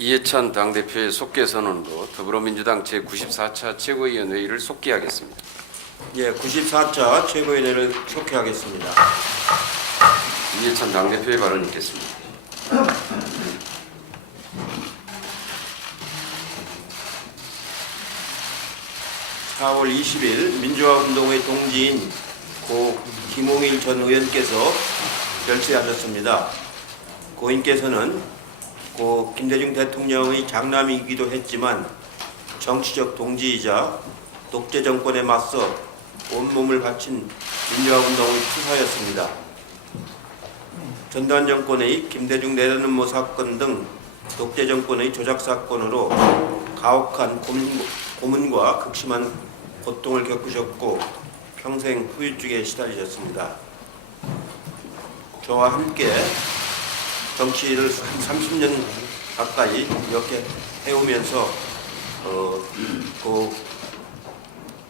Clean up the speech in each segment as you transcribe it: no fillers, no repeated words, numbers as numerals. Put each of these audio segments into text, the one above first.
이해찬 당대표의 속개 선언으로 더불어민주당 제94차 최고위원회의를 속기하겠습니다. 예, 94차 최고위원회를 속회하겠습니다. 이해찬 당대표의 발언 있겠습니다. 4월 20일 민주화운동의 동지인 고 김홍일 전 의원께서 별세하셨습니다. 고인께서는 고 김대중 대통령의 장남이기도 했지만 정치적 동지이자 독재 정권에 맞서 온몸을 바친 민주화운동의 투사였습니다. 전두환 정권의 김대중 내려놓은 사건 등 독재 정권의 조작 사건으로 가혹한 고문과 극심한 고통을 겪으셨고 평생 후유증에 시달리셨습니다. 저와 함께 정치를 30년 가까이 이렇게 해오면서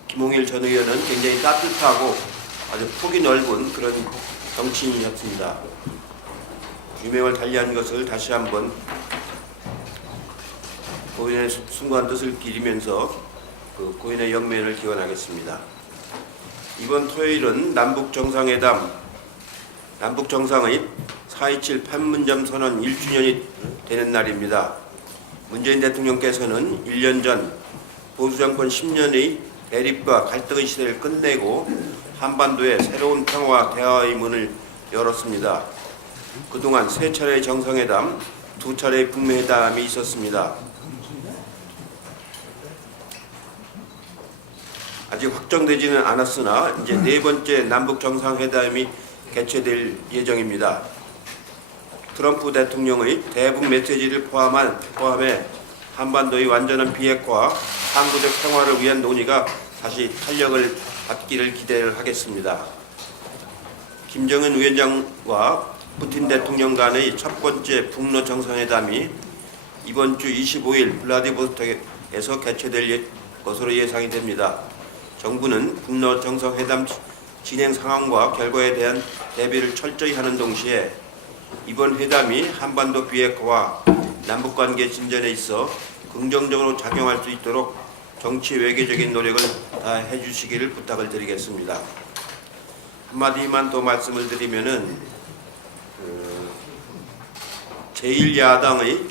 김홍일 전 의원은 굉장히 따뜻하고 아주 폭이 넓은 그런 정치인이었습니다. 유명을 달리한 것을 다시 한번 고인의 숭고한 뜻을 기리면서 고인의 영면을 기원하겠습니다. 이번 토요일은 남북정상의 4.27 판문점 선언 1주년이 되는 날입니다. 문재인 대통령께서는 1년 전 보수정권 10년의 대립과 갈등의 시대를 끝내고 한반도에 새로운 평화와 대화의 문을 열었습니다. 그동안 3차례의 정상회담, 2차례의 북미회담이 있었습니다. 아직 확정되지는 않았으나 이제 4번째 남북 정상회담이 개최될 예정입니다. 트럼프 대통령의 대북 메시지를 포함해 한반도의 완전한 비핵화와 항구적 평화를 위한 논의가 다시 탄력을 받기를 기대를 하겠습니다. 김정은 위원장과 푸틴 대통령 간의 첫 번째 북러 정상회담이 이번 주 25일 블라디보스톡에서 개최될 것으로 예상이 됩니다. 정부는 북러 정상회담 진행 상황과 결과에 대한 대비를 철저히 하는 동시에 이번 회담이 한반도 비핵화와 남북관계 진전에 있어 긍정적으로 작용할 수 있도록 정치 외교적인 노력을 다해 주시기를 부탁을 드리겠습니다. 한마디만 더 말씀을 드리면은 제1야당의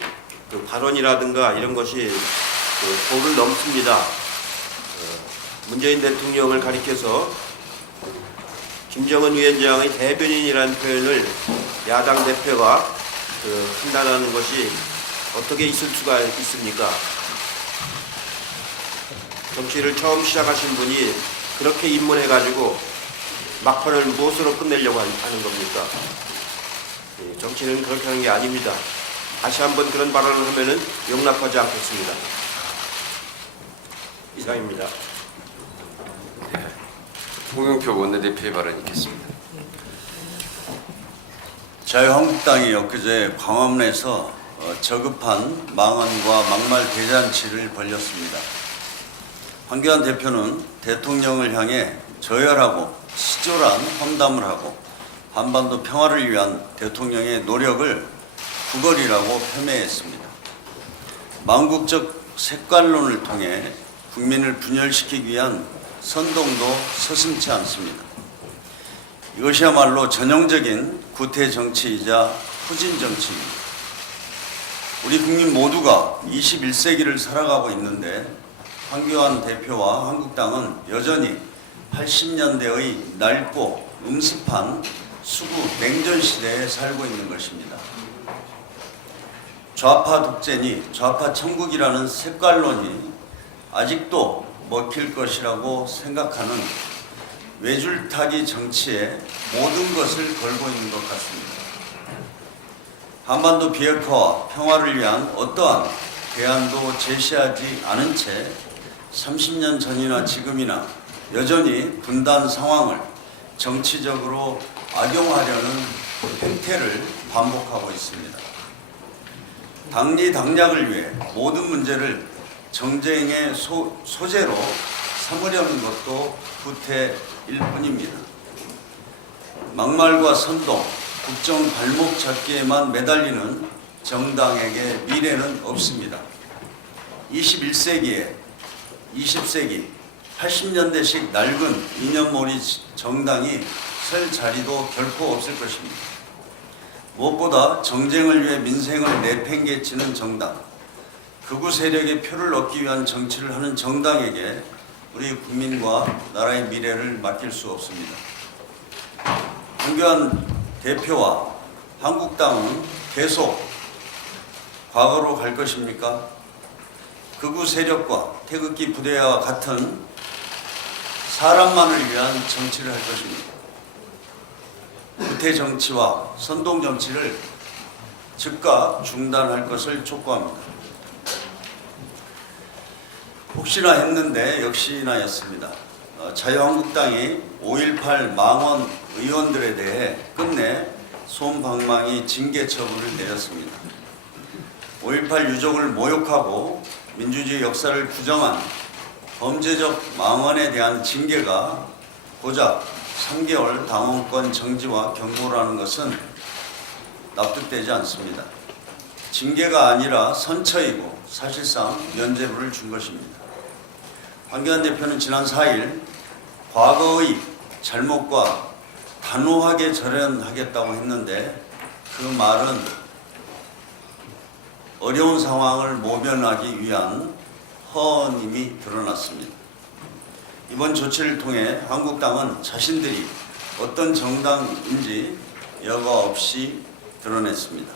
발언이라든가 이런 것이 도를 넘습니다. 문재인 대통령을 가리켜서 김정은 위원장의 대변인이라는 표현을 야당 대표가 한다는 것이 어떻게 있을 수가 있습니까? 정치를 처음 시작하신 분이 그렇게 입문해가지고 막판을 무엇으로 끝내려고 하는 겁니까? 정치는 그렇게 하는 게 아닙니다. 다시 한번 그런 발언을 하면은 용납하지 않겠습니다. 이상입니다. 홍영표 원내대표의 발언 있겠습니다. 자유한국당이 엊그제 광화문에서 저급한 망언과 막말 대잔치를 벌였습니다. 황교안 대표는 대통령을 향해 저열하고 치졸한 험담을 하고 한반도 평화를 위한 대통령의 노력을 구걸이라고 폄훼했습니다. 망국적 색깔론을 통해 국민을 분열시키기 위한 선동도 서슴지 않습니다. 이것이야말로 전형적인 구태 정치이자 후진 정치입니다. 우리 국민 모두가 21세기를 살아가고 있는데 황교안 대표와 한국당은 여전히 80년대의 낡고 음습한 수구 냉전 시대에 살고 있는 것입니다. 좌파 독재니 좌파 천국이라는 색깔론이 아직도 먹힐 것이라고 생각하는 외줄타기 정치에 모든 것을 걸고 있는 것 같습니다. 한반도 비핵화와 평화를 위한 어떠한 대안도 제시하지 않은 채 30년 전이나 지금이나 여전히 분단 상황을 정치적으로 악용하려는 행태를 반복하고 있습니다. 당리당략을 위해 모든 문제를 정쟁의 소재로 삼으려는 것도 구태일 뿐입니다. 막말과 선동, 국정 발목 잡기에만 매달리는 정당에게 미래는 없습니다. 21세기에 20세기 80년대식 낡은 이념몰이 정당이 설 자리도 결코 없을 것입니다. 무엇보다 정쟁을 위해 민생을 내팽개치는 정당, 극우 세력의 표를 얻기 위한 정치를 하는 정당에게 우리 국민과 나라의 미래를 맡길 수 없습니다. 황교안 대표와 한국당은 계속 과거로 갈 것입니까? 극우 세력과 태극기 부대와 같은 사람만을 위한 정치를 할 것입니다. 구태 정치와 선동 정치를 즉각 중단할 것을 촉구합니다. 혹시나 했는데 역시나였습니다. 자유한국당이 5.18 망원 의원들에 대해 끝내 솜방망이 징계 처분을 내렸습니다. 5.18 유족을 모욕하고 민주주의 역사를 부정한 범죄적 망언에 대한 징계가 고작 3개월 당원권 정지와 경고라는 것은 납득되지 않습니다. 징계가 아니라 선처이고 사실상 면죄부를 준 것입니다. 황교안 대표는 지난 4일 과거의 잘못과 단호하게 절연하겠다고 했는데 그 말은 어려운 상황을 모면하기 위한 허언임이 드러났습니다. 이번 조치를 통해 한국당은 자신들이 어떤 정당인지 여과 없이 드러냈습니다.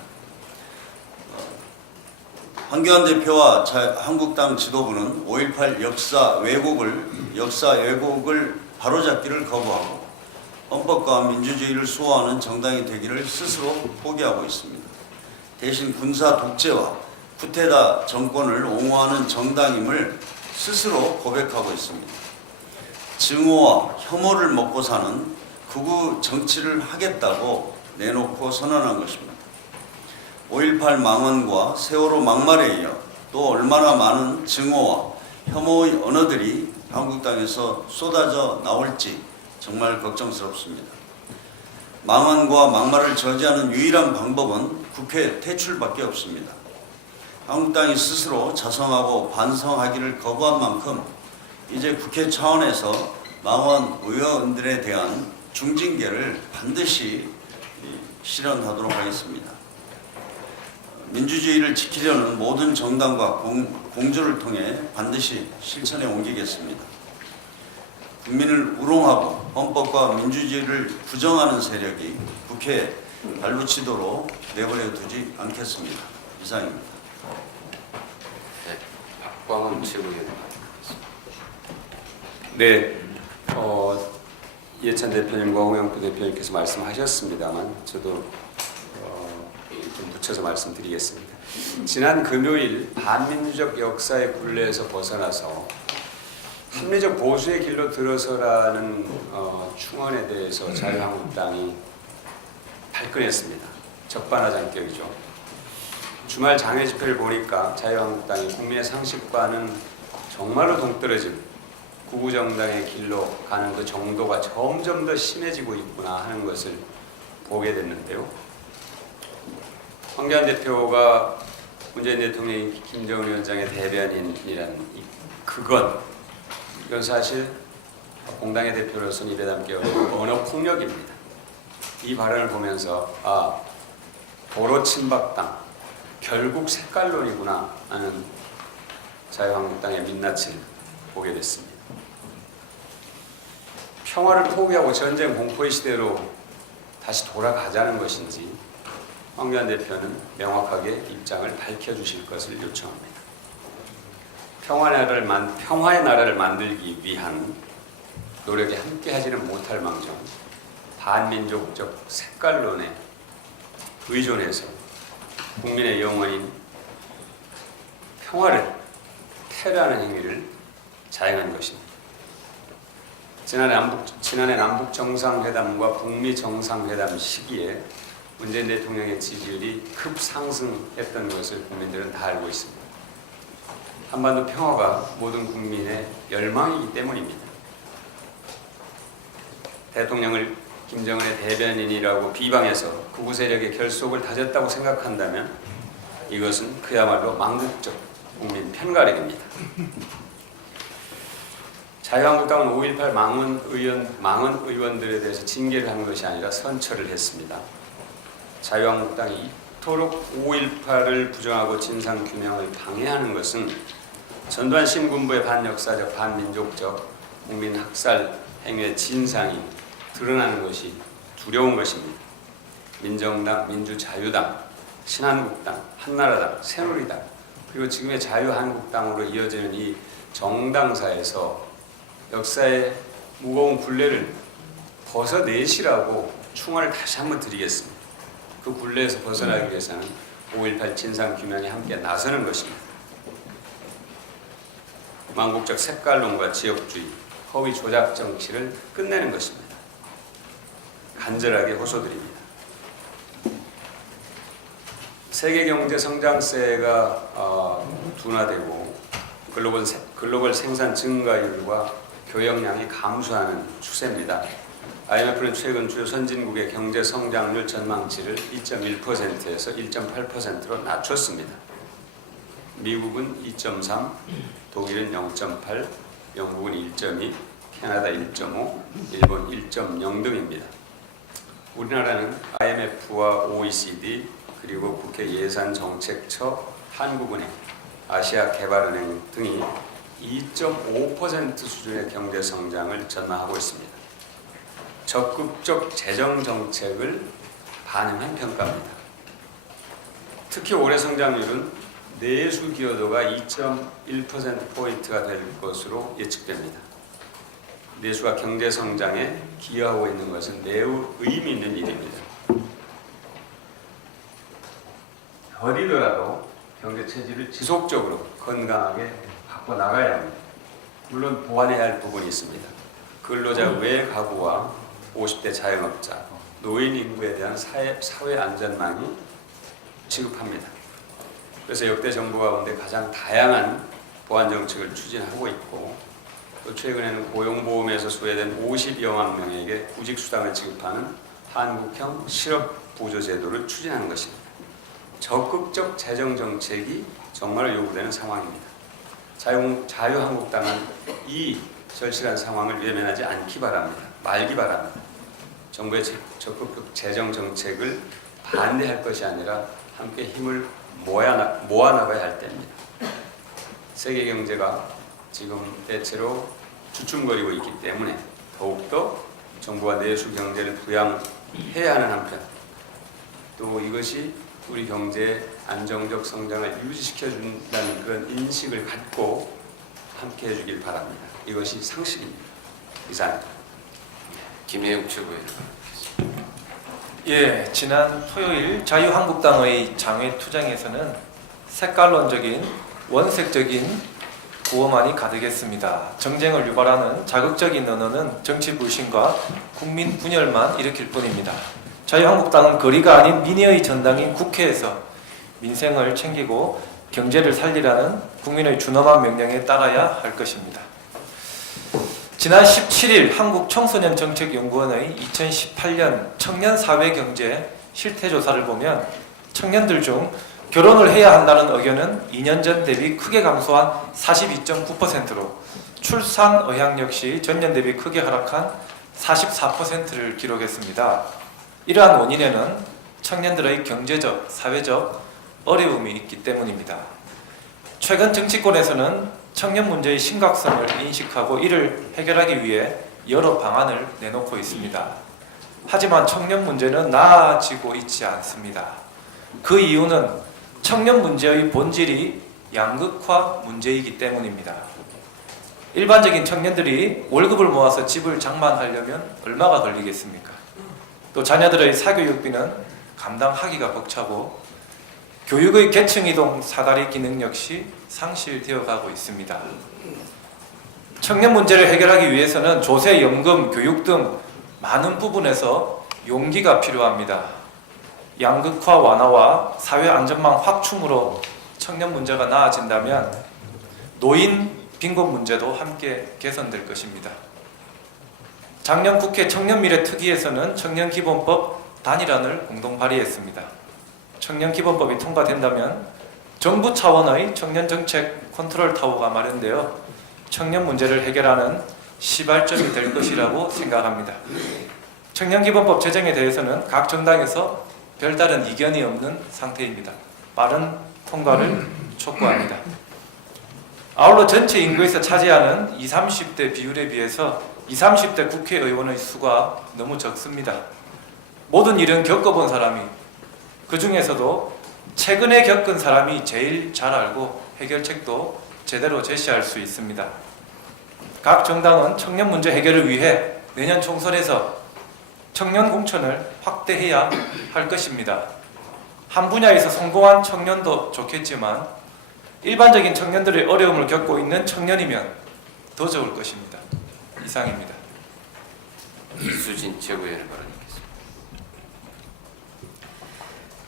황교안 대표와 한국당 지도부는 5.18 역사 왜곡을 바로잡기를 거부하고 헌법과 민주주의를 수호하는 정당이 되기를 스스로 포기하고 있습니다. 대신 군사 독재와 쿠데타 정권을 옹호하는 정당임을 스스로 고백하고 있습니다. 증오와 혐오를 먹고 사는 극우 정치를 하겠다고 내놓고 선언한 것입니다. 5.18 망언과 세월호 막말에 이어 또 얼마나 많은 증오와 혐오의 언어들이 한국당에서 쏟아져 나올지 정말 걱정스럽습니다. 망언과 막말을 저지하는 유일한 방법은 국회 퇴출밖에 없습니다. 한국당이 스스로 자성하고 반성하기를 거부한 만큼 이제 국회 차원에서 망언 의원들에 대한 중징계를 반드시 실현하도록 하겠습니다. 민주주의를 지키려는 모든 정당과 공조를 통해 반드시 실천에 옮기겠습니다. 국민을 우롱하고 헌법과 민주주의를 부정하는 세력이 국회에 발붙이도록 내버려 두지 않겠습니다. 이상입니다. 네, 박광훈 최고위원. 네, 이해찬 대표님과 홍영표 대표님께서 말씀하셨습니다만 저도 좀 붙여서 말씀드리겠습니다. 지난 금요일 반민주적 역사의 굴레에서 벗어나서 합리적 보수의 길로 들어서라는 충언에 대해서 자유한국당이 발끈했습니다. 적반하장격이죠. 주말 장외 집회를 보니까 자유한국당이 국민의 상식과는 정말로 동떨어진 구구정당의 길로 가는 그 정도가 점점 더 심해지고 있구나 하는 것을 보게 됐는데요. 황교안 대표가 문재인 대통령이 김정은 위원장의 대변인이라는 이건 사실 공당의 대표로서는 입에 담기 어려운 언어 폭력입니다. 이 발언을 보면서 도로 친박당 결국 색깔론이구나 하는 자유한국당의 민낯을 보게 됐습니다. 평화를 포기하고 전쟁 공포의 시대로 다시 돌아가자는 것인지 황교안 대표는 명확하게 입장을 밝혀주실 것을 요청합니다. 평화의 나라를 만들기 위한 노력에 함께하지는 못할 망정 반민족적 색깔론에 의존해서 국민의 영원인 평화를 테러하는 행위를 자행한 것입니다. 지난해 남북 정상회담과 북미 정상회담 시기에 문재인 대통령의 지지율이 급상승했던 것을 국민들은 다 알고 있습니다. 한반도 평화가 모든 국민의 열망이기 때문입니다. 대통령을 김정은의 대변인이라고 비방해서 극우 세력의 결속을 다졌다고 생각한다면 이것은 그야말로 망국적 국민 편가르기입니다. 자유한국당은 5.18 망언 의원들에 대해서 징계를 한 것이 아니라 선처를 했습니다. 자유한국당이 이토록 5.18을 부정하고 진상규명을 방해하는 것은 전두환 신군부의 반역사적, 반민족적 국민 학살 행위의 진상이 드러나는 것이 두려운 것입니다. 민정당, 민주자유당, 신한국당, 한나라당, 새누리당 그리고 지금의 자유한국당으로 이어지는 이 정당사에서 역사의 무거운 굴레를 벗어내시라고 충언을 다시 한번 드리겠습니다. 그 굴레에서 벗어나기 위해서는 5.18 진상규명에 함께 나서는 것입니다. 망국적 색깔론과 지역주의, 허위 조작 정치를 끝내는 것입니다. 간절하게 호소드립니다. 세계 경제 성장세가 둔화되고 글로벌 생산 증가율과 교역량이 감소하는 추세입니다. IMF는 최근 주요 선진국의 경제 성장률 전망치를 2.1%에서 1.8%로 낮췄습니다. 미국은 2.3, 독일은 0.8, 영국은 1.2, 캐나다 1.5, 일본 1.0 등입니다. 우리나라는 IMF와 OECD 그리고 국회 예산정책처, 한국은행, 아시아개발은행 등이 2.5% 수준의 경제 성장을 전망하고 있습니다. 적극적 재정 정책을 반영한 평가입니다. 특히 올해 성장률은 내수 기여도가 2.1%포인트가 될 것으로 예측됩니다. 내수가 경제 성장에 기여하고 있는 것은 매우 의미 있는 일입니다. 더디더라도 경제 체질을 지속적으로 건강하게 바꿔 나가야 합니다. 물론 보완해야 할 부분이 있습니다. 근로자 외 가구와 50대 자영업자, 노인 인구에 대한 사회 안전망이 지급합니다. 그래서 역대 정부 가운데 가장 다양한 보완 정책을 추진하고 있고 또 최근에는 고용보험에서 소외된 50여만 명에게 구직수당을 지급하는 한국형 실업부조제도를 추진하는 것입니다. 적극적 재정 정책이 정말 요구되는 상황입니다. 자유한국당은 이 절실한 상황을 외면하지 않기 바랍니다. 말기 바랍니다. 정부의 적극적 재정 정책을 반대할 것이 아니라 함께 힘을 모아나가야 할 때입니다. 세계 경제가 지금 대체로 주춤거리고 있기 때문에 더욱더 정부가 내수 경제를 부양해야 하는 한편 또 이것이 우리 경제의 안정적 성장을 유지시켜준다는 그런 인식을 갖고 함께 해주길 바랍니다. 이것이 상식입니다. 이상입니다. 김혜영 최고위원. 예, 지난 토요일 자유한국당의 장외 투쟁에서는 색깔론적인 원색적인 구호만이 가득했습니다. 정쟁을 유발하는 자극적인 언어는 정치 불신과 국민 분열만 일으킬 뿐입니다. 자유한국당은 거리가 아닌 민의의 전당인 국회에서 민생을 챙기고 경제를 살리라는 국민의 준엄한 명령에 따라야 할 것입니다. 지난 17일 한국청소년정책연구원의 2018년 청년 사회경제 실태조사를 보면 청년들 중 결혼을 해야 한다는 의견은 2년 전 대비 크게 감소한 42.9%로 출산 의향 역시 전년 대비 크게 하락한 44%를 기록했습니다. 이러한 원인에는 청년들의 경제적, 사회적 어려움이 있기 때문입니다. 최근 정치권에서는 청년 문제의 심각성을 인식하고 이를 해결하기 위해 여러 방안을 내놓고 있습니다. 하지만 청년 문제는 나아지고 있지 않습니다. 그 이유는 청년 문제의 본질이 양극화 문제이기 때문입니다. 일반적인 청년들이 월급을 모아서 집을 장만하려면 얼마가 걸리겠습니까? 또 자녀들의 사교육비는 감당하기가 벅차고 교육의 계층이동 사다리 기능 역시 상실되어 가고 있습니다. 청년 문제를 해결하기 위해서는 조세, 연금, 교육 등 많은 부분에서 용기가 필요합니다. 양극화 완화와 사회 안전망 확충으로 청년 문제가 나아진다면 노인 빈곤 문제도 함께 개선될 것입니다. 작년 국회 청년미래특위에서는 청년기본법 단일안을 공동 발의했습니다. 청년기본법이 통과된다면 정부 차원의 청년 정책 컨트롤 타워가 마련되어 청년 문제를 해결하는 시발점이 될 것이라고 생각합니다. 청년기본법 제정에 대해서는 각 정당에서 별다른 이견이 없는 상태입니다. 빠른 통과를 촉구합니다. 아울러 전체 인구에서 차지하는 20, 30대 비율에 비해서 20, 30대 국회의원의 수가 너무 적습니다. 모든 일은 겪어본 사람이, 그 중에서도 최근에 겪은 사람이 제일 잘 알고 해결책도 제대로 제시할 수 있습니다. 각 정당은 청년 문제 해결을 위해 내년 총선에서 청년 공천을 확대해야 할 것입니다. 한 분야에서 성공한 청년도 좋겠지만 일반적인 청년들의 어려움을 겪고 있는 청년이면 더 좋을 것입니다. 이상입니다. 이수진 최고위원의 발언이겠습니다.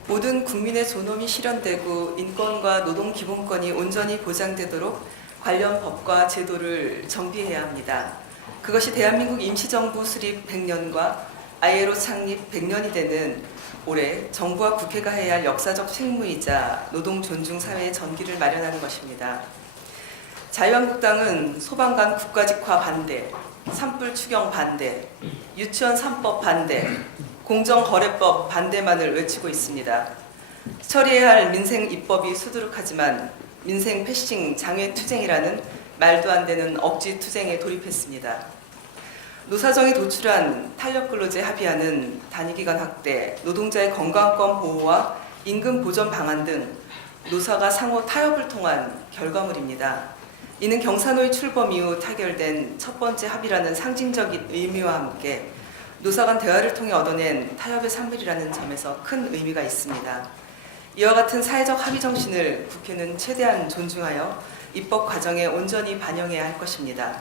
모든 국민의 존엄이 실현되고 인권과 노동 기본권이 온전히 보장되도록 관련 법과 제도를 정비해야 합니다. 그것이 대한민국 임시정부 수립 100년과 ILO 창립 100년이 되는 올해 정부와 국회가 해야 할 역사적 책무이자 노동 존중 사회의 전기를 마련하는 것입니다. 자유한국당은 소방관 국가직화 반대, 산불 추경 반대, 유치원 3법 반대, 공정거래법 반대만을 외치고 있습니다. 처리해야 할 민생 입법이 수두룩하지만 민생 패싱 장외투쟁이라는 말도 안 되는 억지 투쟁에 돌입했습니다. 노사정이 도출한 탄력근로제 합의안은 단위기간 확대, 노동자의 건강권 보호와 임금 보전 방안 등 노사가 상호 타협을 통한 결과물입니다. 이는 경사노의 출범 이후 타결된 첫 번째 합의라는 상징적인 의미와 함께 노사 간 대화를 통해 얻어낸 타협의 산물이라는 점에서 큰 의미가 있습니다. 이와 같은 사회적 합의 정신을 국회는 최대한 존중하여 입법 과정에 온전히 반영해야 할 것입니다.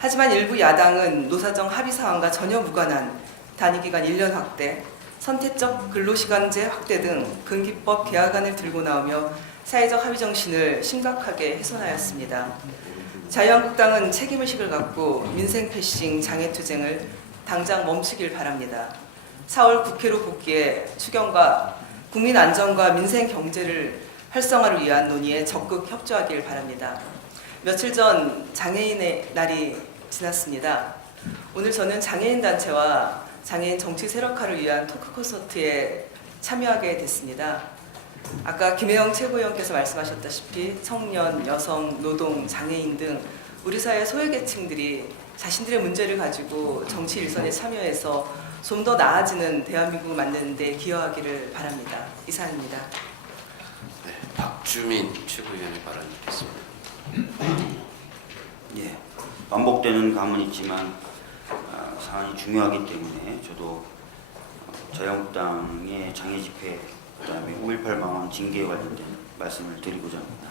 하지만 일부 야당은 노사정 합의 사항과 전혀 무관한 단위기간 1년 확대, 선택적 근로시간제 확대 등 근기법 개혁안을 들고 나오며 사회적 합의 정신을 심각하게 훼손하였습니다. 자유한국당은 책임의식을 갖고 민생 패싱 장애투쟁을 당장 멈추길 바랍니다. 4월 국회로 복귀해 추경과 국민 안전과 민생 경제를 활성화를 위한 논의에 적극 협조하길 바랍니다. 며칠 전 장애인의 날이 지났습니다. 오늘 저는 장애인 단체와 장애인 정치 세력화를 위한 토크 콘서트에 참여하게 됐습니다. 아까 김혜영 최고위원께서 말씀하셨다시피 청년, 여성, 노동, 장애인 등 우리 사회 소외계층들이 자신들의 문제를 가지고 정치 일선에 참여해서 좀 더 나아지는 대한민국을 만드는 데 기여하기를 바랍니다. 이상입니다. 네, 박주민 최고위원의 발언이겠습니다. 예, 반복되는 감은 있지만 사안이 중요하기 때문에 저도 자유한국당의 장애 집회, 그다음에 5.18 망원 징계에 관련된 말씀을 드리고자 합니다.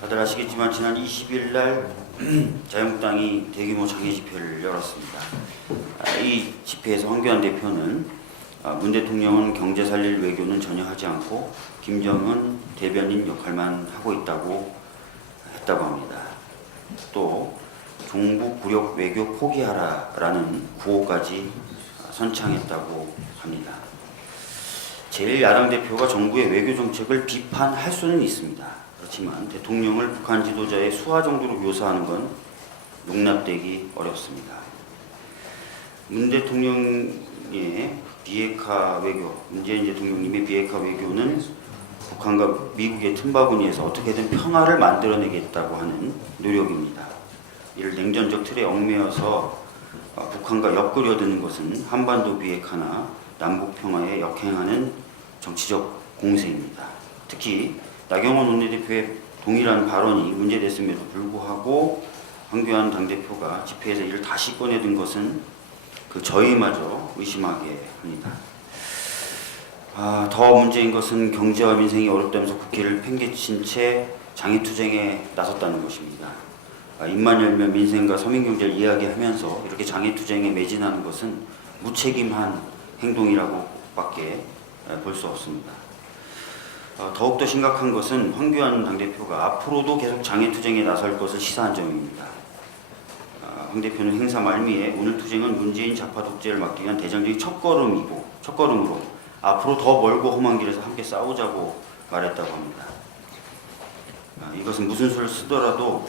다들 아시겠지만 지난 20일 날 자유한국당이 대규모 장애 집회를 열었습니다. 이 집회에서 황교안 대표는 문 대통령은 경제 살릴 외교는 전혀 하지 않고 김정은 대변인 역할만 하고 있다고 했다고 합니다. 또 종북 굴욕 외교 포기하라라는 구호까지 선창했다고 합니다. 제1야당 대표가 정부의 외교 정책을 비판할 수는 있습니다. 그렇지만 대통령을 북한 지도자의 수하 정도로 묘사하는 건 용납되기 어렵습니다. 문 대통령의 비핵화 외교, 문재인 대통령님의 비핵화 외교는 북한과 미국의 틈바구니에서 어떻게든 평화를 만들어내겠다고 하는 노력입니다. 이를 냉전적 틀에 얽매여서 북한과 엮으려드는 것은 한반도 비핵화나 남북 평화에 역행하는 정치적 공세입니다. 특히 나경원 원내대표의 동일한 발언이 문제됐음에도 불구하고 황교안 당대표가 집회에서 이를 다시 꺼내든 것은 그 저희마저 의심하게 합니다. 더 문제인 것은 경제와 민생이 어렵다면서 국회를 팽개친 채 장애투쟁에 나섰다는 것입니다. 입만 열면 민생과 서민경제를 이야기하면서 이렇게 장애투쟁에 매진하는 것은 무책임한 행동이라고밖에 볼 수 없습니다. 더욱더 심각한 것은 황교안 당대표가 앞으로도 계속 장애투쟁에 나설 것을 시사한 점입니다. 황 대표는 행사 말미에 오늘 투쟁은 문재인 좌파 독재를 막기 위한 대장적인 첫걸음으로 앞으로 더 멀고 험한 길에서 함께 싸우자고 말했다고 합니다. 이것은 무슨 수를 쓰더라도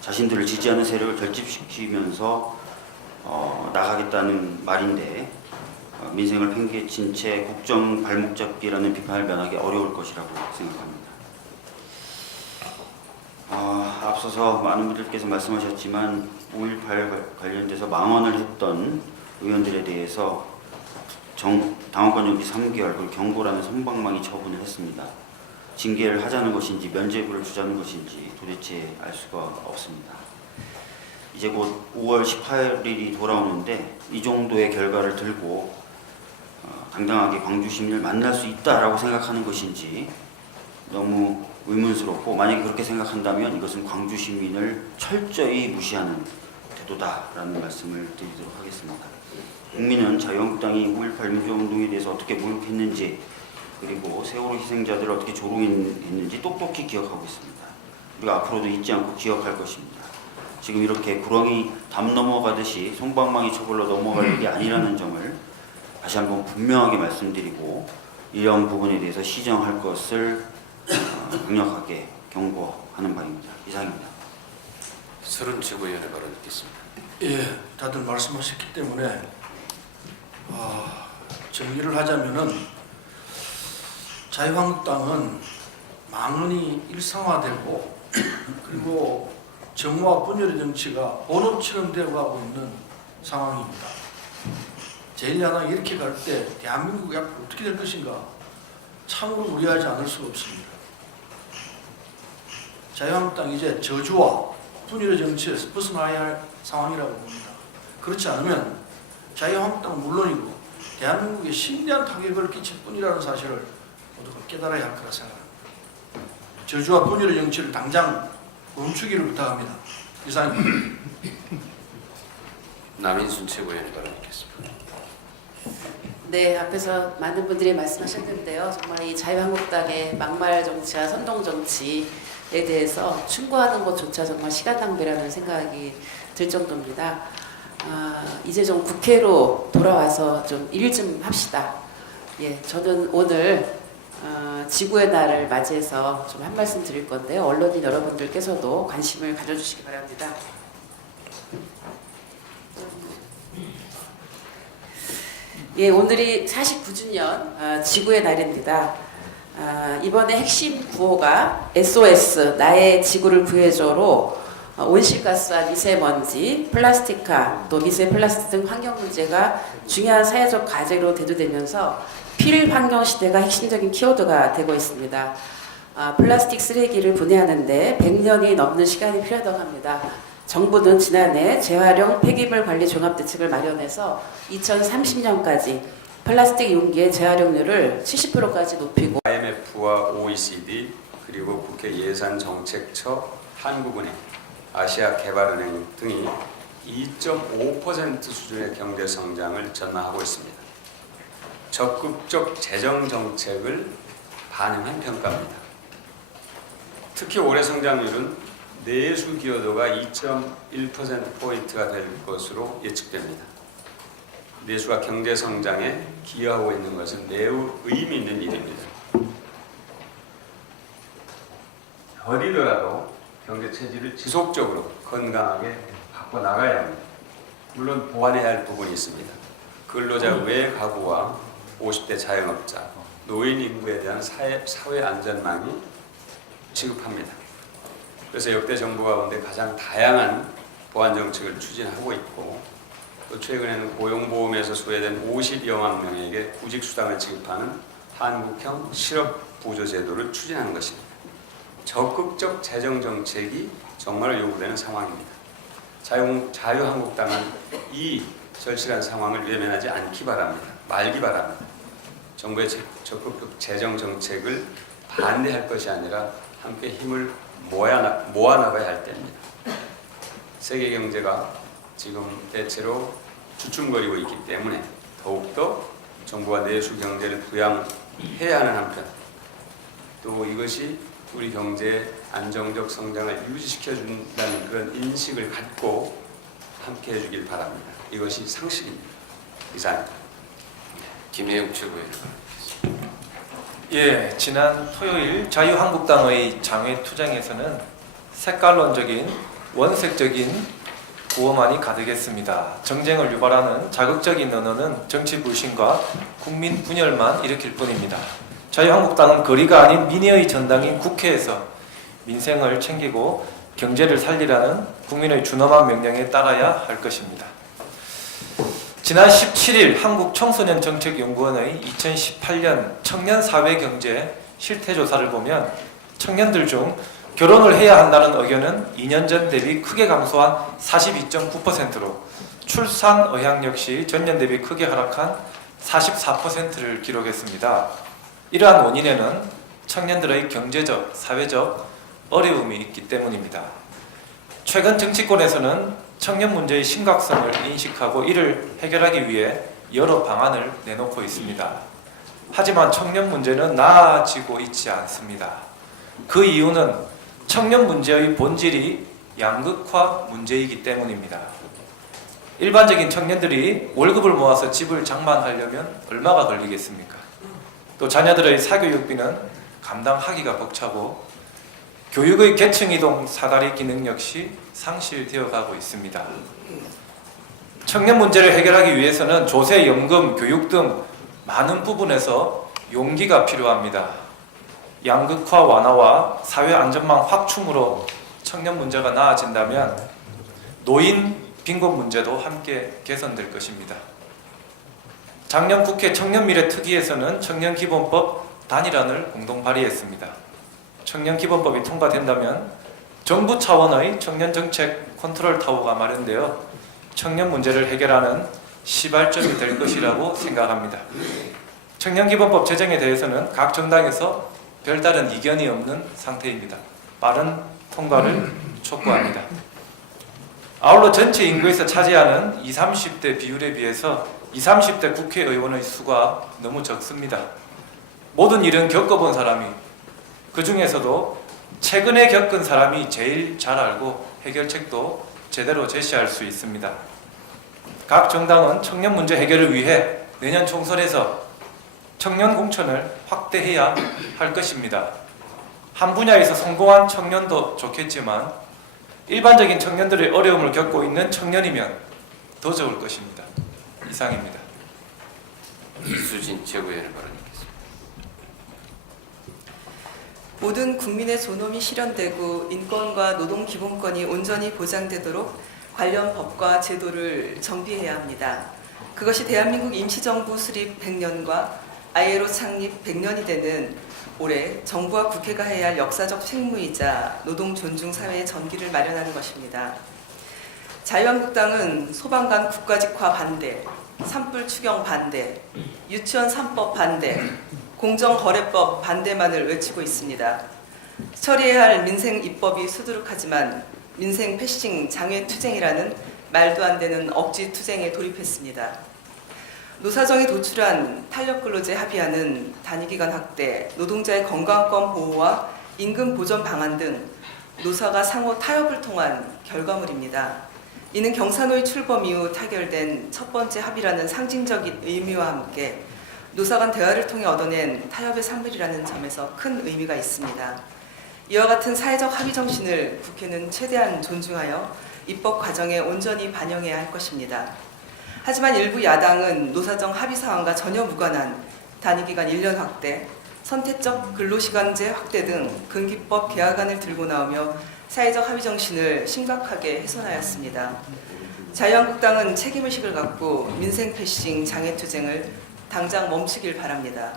자신들을 지지하는 세력을 결집시키면서 나가겠다는 말인데 민생을 팽개친 채 국정 발목 잡기라는 비판을 면하기 어려울 것이라고 생각합니다. 앞서서 많은 분들께서 말씀하셨지만 5.18 관련돼서 망언을 했던 의원들에 대해서 당원권 정지 3개월 그리고 경고라는 솜방망이 처분을 했습니다. 징계를 하자는 것인지 면죄부를 주자는 것인지 도대체 알 수가 없습니다. 이제 곧 5월 18일이 돌아오는데 이 정도의 결과를 들고 당당하게 광주 시민을 만날 수 있다라고 생각하는 것인지 너무 의문스럽고, 만약에 그렇게 생각한다면 이것은 광주 시민을 철저히 무시하는 태도다라는 말씀을 드리도록 하겠습니다. 국민은 자유한국당이 5.18 민주화운동에 대해서 어떻게 모욕했는지, 그리고 세월호 희생자들을 어떻게 조롱했는지 똑똑히 기억하고 있습니다. 그리고 앞으로도 잊지 않고 기억할 것입니다. 지금 이렇게 구렁이 담 넘어가듯이 솜방망이 처벌로 넘어갈 일이 아니라는 점을 다시 한번 분명하게 말씀드리고, 이런 부분에 대해서 시정할 것을 강력하게 경고하는 바입니다. 이상입니다. 서른 최고위원의 발언 듣겠습니다. 예, 다들 말씀하셨기 때문에 정리를 하자면은 자유한국당은 망언이 일상화되고 그리고 정오와 분열의 정치가 본업처럼 되어가고 있는 상황입니다. 제1야당이 이렇게 갈 때 대한민국이 앞으로 어떻게 될 것인가 참으로 우려하지 않을 수가 없습니다. 자유한국당이 이제 저주와 분열의 정치에서 벗어나야 할 상황이라고 봅니다. 그렇지 않으면 자유한국당은 물론이고 대한민국에 심대한 타격을 끼칠 뿐이라는 사실을 모두가 깨달아야 할 거라 생각합니다. 저주와 분열의 정치를 당장 멈추기를 부탁합니다. 이상입니다. 남인순 최고위원의 발언 듣겠습니다. 네, 앞에서 많은 분들이 말씀하셨는데요. 정말 이 자유한국당의 막말 정치와 선동 정치에 대해서 충고하는 것조차 정말 시간 낭비라는 생각이 들 정도입니다. 이제 좀 국회로 돌아와서 좀 일 좀 합시다. 예, 저는 오늘 지구의 날을 맞이해서 좀 한 말씀 드릴 건데요. 언론인 여러분들께서도 관심을 가져주시기 바랍니다. 예, 오늘이 49주년 지구의 날입니다. 이번에 핵심 구호가 SOS 나의 지구를 구해줘로 온실가스와 미세먼지, 플라스틱화, 또 미세 플라스틱 등 환경 문제가 중요한 사회적 과제로 대두되면서 필환경 시대가 핵심적인 키워드가 되고 있습니다. 플라스틱 쓰레기를 분해하는데 100년이 넘는 시간이 필요하다고 합니다. 정부는 지난해 재활용 폐기물 관리 종합대책을 마련해서 2030년까지 플라스틱 용기의 재활용률을 70%까지 높이고 IMF와 OECD 그리고 국회 예산정책처, 한국은행, 아시아개발은행 등이 2.5% 수준의 경제 성장을 전망하고 있습니다. 적극적 재정 정책을 반영한 평가입니다. 특히 올해 성장률은 내수 기여도가 2.1%포인트가 될 것으로 예측됩니다. 내수가 경제 성장에 기여하고 있는 것은 매우 의미 있는 일입니다. 더디더라도 경제 체질을 지속적으로 건강하게 바꿔나가야 합니다. 물론 보완해야 할 부분이 있습니다. 근로자 외 가구와 50대 자영업자, 노인 인구에 대한 사회 안전망이 시급합니다. 그래서 역대 정부 가운데 가장 다양한 보완 정책을 추진하고 있고, 또 최근에는 고용보험에서 소외된 50여만 명에게 구직수당을 지급하는 한국형 실업부조제도를 추진하는 것입니다. 적극적 재정 정책이 정말 요구되는 상황입니다. 자유한국당은 이 절실한 상황을 외면하지 않기 바랍니다. 말기 바랍니다. 정부의 적극적 재정 정책을 반대할 것이 아니라 함께 힘을 모아나가야 할 때입니다. 세계 경제가 지금 대체로 주춤거리고 있기 때문에 더욱더 정부가 내수 경제를 부양해야 하는 한편, 또 이것이 우리 경제의 안정적 성장을 유지시켜준다는 그런 인식을 갖고 함께 해주길 바랍니다. 이것이 상식입니다. 이상입니다. 김혜영 최고위원의 발언 듣겠습니다. 예, 지난 토요일 자유한국당의 장외투쟁에서는 색깔론적인 원색적인 구호만이 가득했습니다. 정쟁을 유발하는 자극적인 언어는 정치 불신과 국민 분열만 일으킬 뿐입니다. 자유한국당은 거리가 아닌 민의의 전당인 국회에서 민생을 챙기고 경제를 살리라는 국민의 준엄한 명령에 따라야 할 것입니다. 지난 17일 한국청소년정책연구원의 2018년 청년 사회경제 실태조사를 보면 청년들 중 결혼을 해야 한다는 의견은 2년 전 대비 크게 감소한 42.9%로 출산 의향 역시 전년 대비 크게 하락한 44%를 기록했습니다. 이러한 원인에는 청년들의 경제적, 사회적 어려움이 있기 때문입니다. 최근 정치권에서는 청년 문제의 심각성을 인식하고 이를 해결하기 위해 여러 방안을 내놓고 있습니다. 하지만 청년 문제는 나아지고 있지 않습니다. 그 이유는 청년 문제의 본질이 양극화 문제이기 때문입니다. 일반적인 청년들이 월급을 모아서 집을 장만하려면 얼마가 걸리겠습니까? 또 자녀들의 사교육비는 감당하기가 벅차고 교육의 계층이동 사다리 기능 역시 상실되어 가고 있습니다. 청년 문제를 해결하기 위해서는 조세, 연금, 교육 등 많은 부분에서 용기가 필요합니다. 양극화 완화와 사회 안전망 확충으로 청년 문제가 나아진다면 노인 빈곤 문제도 함께 개선될 것입니다. 작년 국회 청년미래특위에서는 청년기본법 단일안을 공동 발의했습니다. 청년기본법이 통과된다면 정부 차원의 청년정책 컨트롤타워가 마련되어 청년 문제를 해결하는 시발점이 될 것이라고 생각합니다. 청년기본법 제정에 대해서는 각 정당에서 별다른 이견이 없는 상태입니다. 빠른 통과를 촉구합니다. 아울러 전체 인구에서 차지하는 20, 30대 비율에 비해서 20, 30대 국회의원의 수가 너무 적습니다. 모든 일은 겪어본 사람이, 그 중에서도 최근에 겪은 사람이 제일 잘 알고 해결책도 제대로 제시할 수 있습니다. 각 정당은 청년 문제 해결을 위해 내년 총선에서 청년 공천을 확대해야 할 것입니다. 한 분야에서 성공한 청년도 좋겠지만 일반적인 청년들의 어려움을 겪고 있는 청년이면 더 좋을 것입니다. 이상입니다. 이수진 최고위원의 발언이겠습니다. 모든 국민의 존엄이 실현되고 인권과 노동 기본권이 온전히 보장되도록 관련 법과 제도를 정비해야 합니다. 그것이 대한민국 임시정부 수립 100년과 ILO 창립 100년이 되는 올해 정부와 국회가 해야 할 역사적 책무이자 노동 존중 사회의 전기를 마련하는 것입니다. 자유한국당은 소방관 국가직화 반대, 산불 추경 반대, 유치원 3법 반대, 공정거래법 반대만을 외치고 있습니다. 처리해야 할 민생 입법이 수두룩하지만 민생 패싱 장외투쟁이라는 말도 안 되는 억지 투쟁에 돌입했습니다. 노사정이 도출한 탄력근로제 합의안은 단위기간 확대, 노동자의 건강권 보호와 임금 보전 방안 등 노사가 상호 타협을 통한 결과물입니다. 이는 경사노위 출범 이후 타결된 첫 번째 합의라는 상징적인 의미와 함께 노사 간 대화를 통해 얻어낸 타협의 산물이라는 점에서 큰 의미가 있습니다. 이와 같은 사회적 합의 정신을 국회는 최대한 존중하여 입법 과정에 온전히 반영해야 할 것입니다. 하지만 일부 야당은 노사정 합의 사항과 전혀 무관한 단위기간 1년 확대, 선택적 근로시간제 확대 등 근기법 개혁안을 들고 나오며 사회적 합의 정신을 심각하게 훼손하였습니다. 자유한국당은 책임의식을 갖고 민생 패싱 장애투쟁을 당장 멈추길 바랍니다.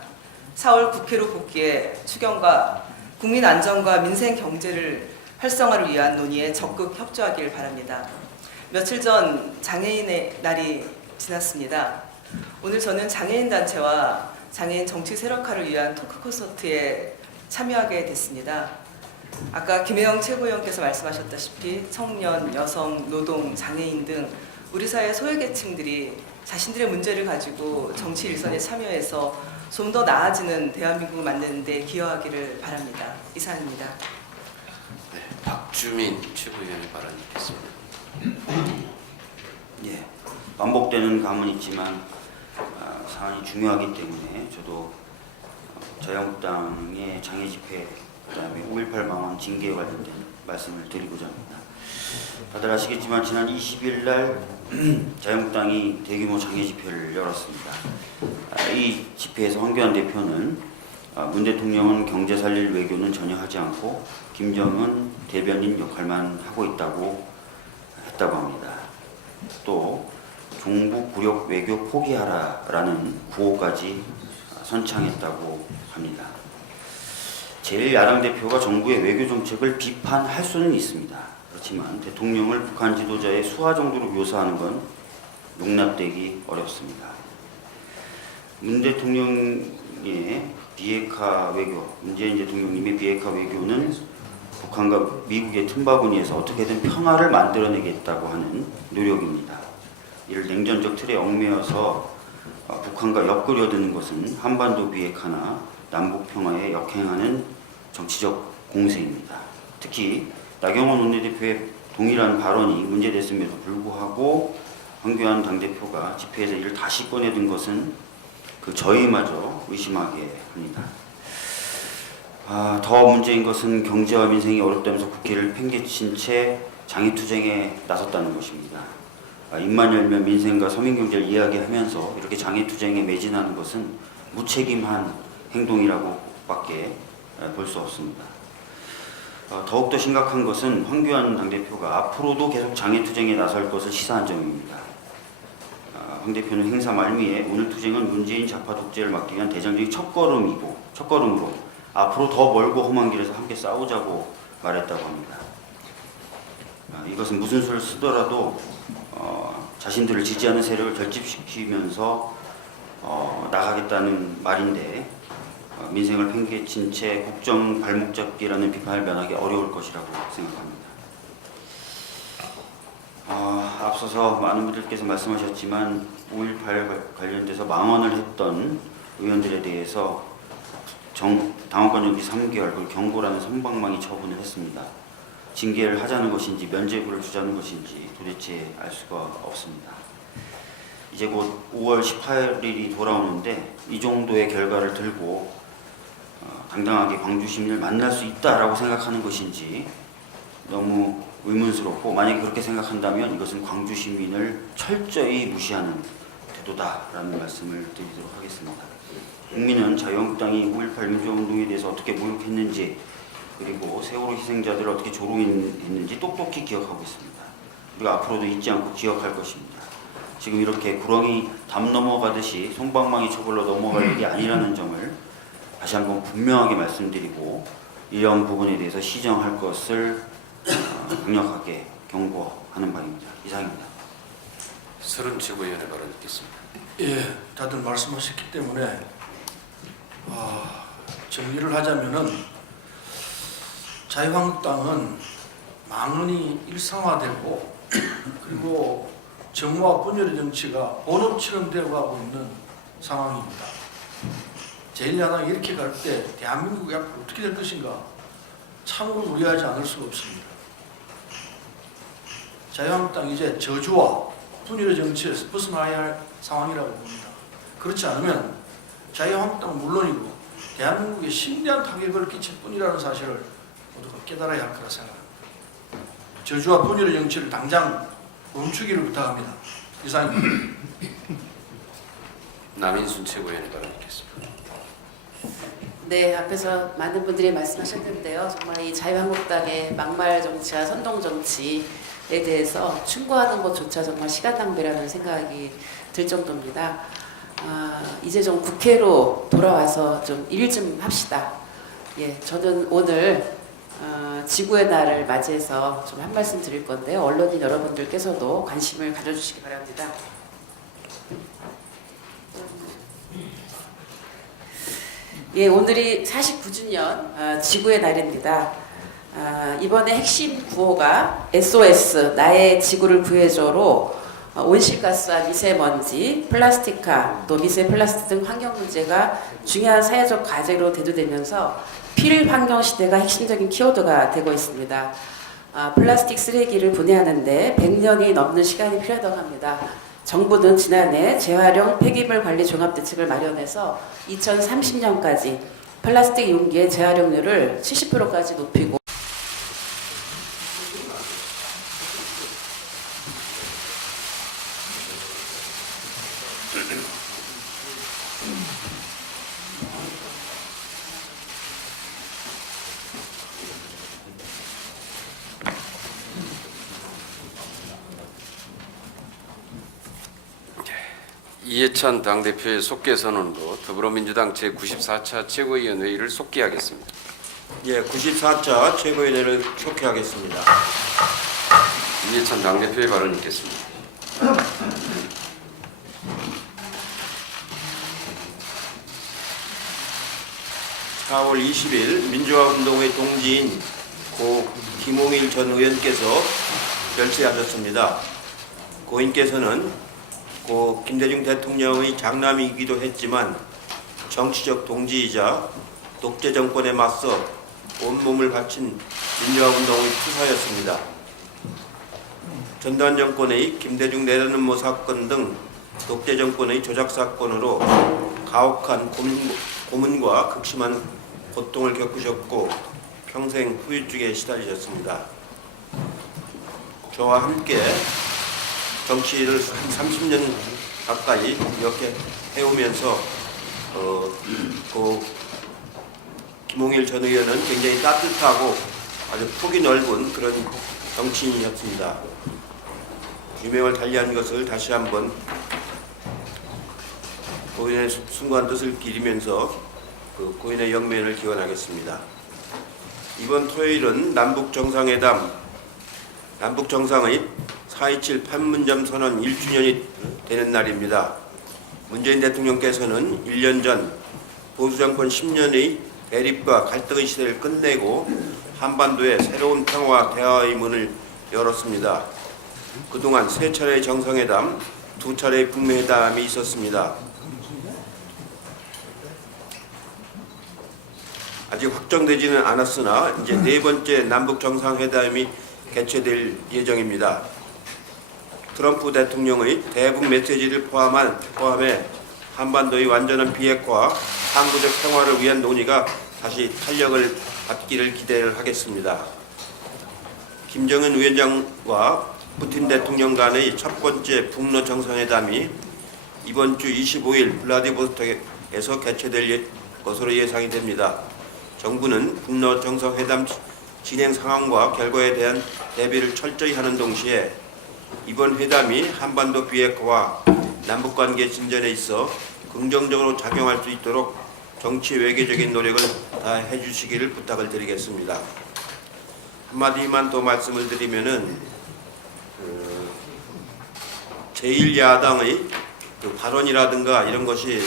4월 국회로 복귀해 추경과 국민 안전과 민생 경제를 활성화를 위한 논의에 적극 협조하길 바랍니다. 며칠 전 장애인의 날이 지났습니다. 오늘 저는 장애인 단체와 장애인 정치 세력화를 위한 토크 콘서트에 참여하게 됐습니다. 아까 김혜영 최고위원께서 말씀하셨다시피 청년, 여성, 노동, 장애인 등 우리 사회 소외계층들이 자신들의 문제를 가지고 정치 일선에 참여해서 좀 더 나아지는 대한민국을 만드는 데 기여하기를 바랍니다. 이상입니다. 네, 박주민 최고위원의 발언이겠습니다. 예, 반복되는 감은 있지만 사안이 중요하기 때문에 저도 자유한국당의 장애 집회, 그다음에 5.18 망원 징계에 관련된 말씀을 드리고자 합니다. 다들 아시겠지만 지난 20일 날 자유한국당이 대규모 장애 집회를 열었습니다. 이 집회에서 황교안 대표는 문 대통령은 경제 살릴 외교는 전혀 하지 않고 김정은 대변인 역할만 하고 있다고 했다고 합니다. 또 종북 굴욕 외교 포기하라라는 구호까지 선창했다고 합니다. 제1야당 대표가 정부의 외교 정책을 비판할 수는 있습니다. 그렇지만 대통령을 북한 지도자의 수하 정도로 묘사하는 건 용납되기 어렵습니다. 문 대통령의 비핵화 외교, 문재인 대통령님의 비핵화 외교는 북한과 미국의 틈바구니에서 어떻게든 평화를 만들어내겠다고 하는 노력입니다. 이를 냉전적 틀에 얽매여서 북한과 엮으려드는 것은 한반도 비핵화나 남북 평화에 역행하는 정치적 공세입니다. 특히 나경원 원내대표의 동일한 발언이 문제됐음에도 불구하고 황교안 당대표가 집회에서 이를 다시 꺼내든 것은 그 저희마저 의심하게 합니다. 더 문제인 것은 경제와 민생이 어렵다면서 국회를 팽개친 채 장애투쟁에 나섰다는 것입니다. 입만 열면 민생과 서민경제를 이야기하면서 이렇게 장애투쟁에 매진하는 것은 무책임한 행동이라고밖에 볼 수 없습니다. 더욱더 심각한 것은 황교안 당대표가 앞으로도 계속 장애투쟁에 나설 것을 시사한 점입니다. 황 대표는 행사 말미에 오늘 투쟁은 문재인 좌파 독재를 막기 위한 대장적인 첫걸음으로 앞으로 더 멀고 험한 길에서 함께 싸우자고 말했다고 합니다. 이것은 무슨 수를 쓰더라도 자신들을 지지하는 세력을 결집시키면서 나가겠다는 말인데 민생을 팽개친 채 국정 발목 잡기라는 비판을 면하기 어려울 것이라고 생각합니다. 앞서서 많은 분들께서 말씀하셨지만 5.18 관련돼서 망언을 했던 의원들에 대해서 당원권 정지 3개월 그리고 경고라는 선방망이 처분을 했습니다. 징계를 하자는 것인지 면죄부를 주자는 것인지 도대체 알 수가 없습니다. 이제 곧 5월 18일이 돌아오는데 이 정도의 결과를 들고 당당하게 광주 시민을 만날 수 있다라고 생각하는 것인지 너무 의문스럽고, 만약에 그렇게 생각한다면 이것은 광주 시민을 철저히 무시하는 태도다라는 말씀을 드리도록 하겠습니다. 국민은 자유한국당이 5.18 민주화운동에 대해서 어떻게 모욕했는지, 그리고 세월호 희생자들을 어떻게 조롱했는지 똑똑히 기억하고 있습니다. 우리가 앞으로도 잊지 않고 기억할 것입니다. 지금 이렇게 구렁이 담 넘어가듯이 솜방망이 처벌로 넘어갈 일이 아니라는 점을 다시 한번 분명하게 말씀드리고, 이런 부분에 대해서 시정할 것을 강력하게 경고하는 바입니다. 이상입니다. 서른 최고위원의 발언 듣겠습니다. 예, 다들 말씀하셨기 때문에 정리를 하자면은 자유한국당은 망언이 일상화되고 그리고 정무와 분열의 정치가 본업처럼 되어가고 있는 상황입니다. 제1야당이 이렇게 갈 때 대한민국이 앞으로 어떻게 될 것인가 참으로 우려하지 않을 수가 없습니다. 자유한국당 이제 저주와 분열의 정치에서 벗어나야 할 상황이라고 봅니다. 그렇지 않으면 자유한국당은 물론이고 대한민국에 심대한 타격을 끼칠 뿐이라는 사실을 모두가 깨달아야 할 거라 생각합니다. 저주와 분열의 정치를 당장 멈추기를 부탁합니다. 이상입니다. 남인순 최고위원의 발언 듣겠습니다. 네, 앞에서 많은 분들이 말씀하셨는데요. 정말 이 자유한국당의 막말 정치와 선동 정치에 대해서 충고하는 것조차 정말 시간 낭비라는 생각이 들 정도입니다. 이제 좀 국회로 돌아와서 좀 일 좀 합시다. 예, 저는 오늘 지구의 날을 맞이해서 좀 한 말씀 드릴 건데요. 언론인 여러분들께서도 관심을 가져주시기 바랍니다. 예, 오늘이 49주년 지구의 날입니다. 이번에 핵심 구호가 SOS 나의 지구를 구해줘로 온실가스와 미세먼지, 플라스틱화, 또 미세플라스틱 등 환경 문제가 중요한 사회적 과제로 대두되면서 필환경 시대가 핵심적인 키워드가 되고 있습니다. 플라스틱 쓰레기를 분해하는데 100년이 넘는 시간이 필요하다고 합니다. 정부는 지난해 재활용 폐기물 관리 종합대책을 마련해서 2030년까지 플라스틱 용기의 재활용률을 70%까지 높이고 이해찬 당대표의 속개 선언으로 더불어민주당 제94차 최고위원회의를 속기하겠습니다. 예, 94차 최고위원회를 속회하겠습니다. 이해찬 당대표의 발언 있겠습니다. (4월 20일) 민주화운동의 동지인 고 김홍일 전 의원께서 별세하셨습니다. 고인께서는 고 김대중 대통령의 장남이기도 했지만 정치적 동지이자 독재 정권에 맞서 온몸을 바친 민주화운동의 투사였습니다. 전두환 정권의 김대중 내려놓은 사건 등 독재 정권의 조작 사건으로 가혹한 고문과 극심한 고통을 겪으셨고 평생 후유증에 시달리셨습니다. 저와 함께 정치를 한 30년 가까이 이렇게 해오면서 김홍일 전 의원은 굉장히 따뜻하고 아주 폭이 넓은 그런 정치인이었습니다. 유명을 달리한 것을 다시 한번 고인의 숭고한 뜻을 기리면서 그 고인의 영면을 기원하겠습니다. 이번 토요일은 남북정상의 4.27 판문점 선언 1주년이 되는 날입니다. 문재인 대통령께서는 1년 전 보수정권 10년의 대립과 갈등의 시대를 끝내고 한반도에 새로운 평화와 대화의 문을 열었습니다. 그동안 3차례의 정상회담, 2차례의 북미회담이 있었습니다. 아직 확정되지는 않았으나 이제 4번째 남북 정상회담이 개최될 예정입니다. 트럼프 대통령의 대북 메시지를 포함해 한반도의 완전한 비핵화와 항구적 평화를 위한 논의가 다시 탄력을 받기를 기대를 하겠습니다. 김정은 위원장과 푸틴 대통령 간의 첫 번째 북러 정상회담이 이번 주 25일 블라디보스톡에서 개최될 것으로 예상이 됩니다. 정부는 북러 정상회담 진행 상황과 결과에 대한 대비를 철저히 하는 동시에 이번 회담이 한반도 비핵화와 남북관계 진전에 있어 긍정적으로 작용할 수 있도록 정치 외교적인 노력을 다해 주시기를 부탁을 드리겠습니다. 한마디만 더 말씀을 드리면은 제1야당의 발언이라든가 이런 것이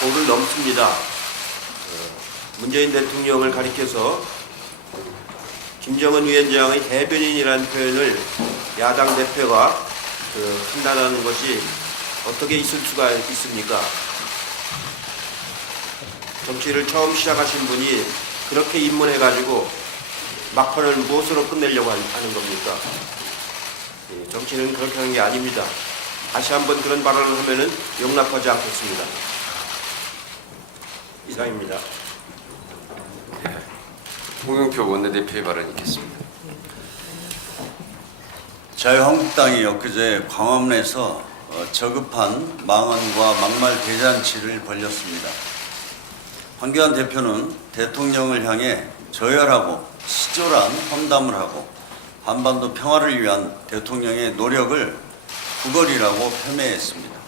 도를 넘습니다. 문재인 대통령을 가리켜서 김정은 위원장의 대변인이라는 표현을 야당 대표가 한다는 것이 어떻게 있을 수가 있습니까? 정치를 처음 시작하신 분이 그렇게 입문해가지고 막판을 무엇으로 끝내려고 하는 겁니까? 정치는 그렇게 하는 게 아닙니다. 다시 한번 그런 발언을 하면은 용납하지 않겠습니다. 이상입니다. 홍영표 원내대표의 발언 있겠습니다. 자유한국당이 엊그제 광화문에서 저급한 망언과 막말 대잔치를 벌였습니다. 황교안 대표는 대통령을 향해 저열하고 치졸한 험담을 하고 한반도 평화를 위한 대통령의 노력을 구걸이라고 폄훼했습니다.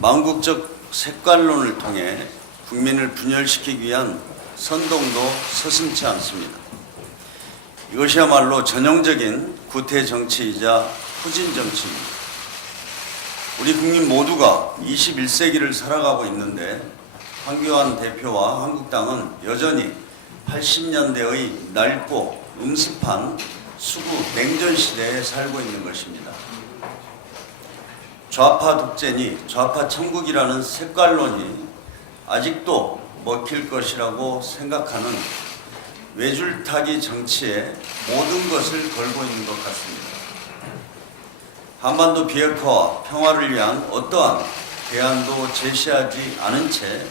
망국적 색깔론을 통해 국민을 분열시키기 위한 선동도 서슴지 않습니다. 이것이야말로 전형적인 구태 정치이자 후진 정치입니다. 우리 국민 모두가 21세기를 살아가고 있는데 황교안 대표와 한국당은 여전히 80년대의 낡고 음습한 수구 냉전 시대에 살고 있는 것입니다. 좌파 독재니 좌파 천국이라는 색깔론이 아직도 먹힐 것이라고 생각하는 외줄타기 정치에 모든 것을 걸고 있는 것 같습니다. 한반도 비핵화와 평화를 위한 어떠한 대안도 제시하지 않은 채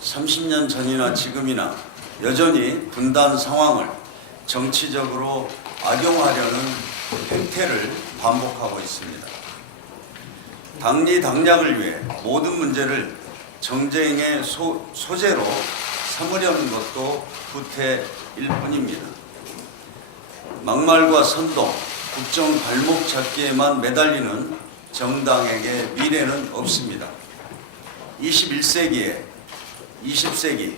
30년 전이나 지금이나 여전히 분단 상황을 정치적으로 악용하려는 행태를 반복하고 있습니다. 당리당략을 위해 모든 문제를 정쟁의 소재로 삼으려는 것도 구태일 뿐입니다. 막말과 선동, 국정 발목 잡기에만 매달리는 정당에게 미래는 없습니다. 21세기에 20세기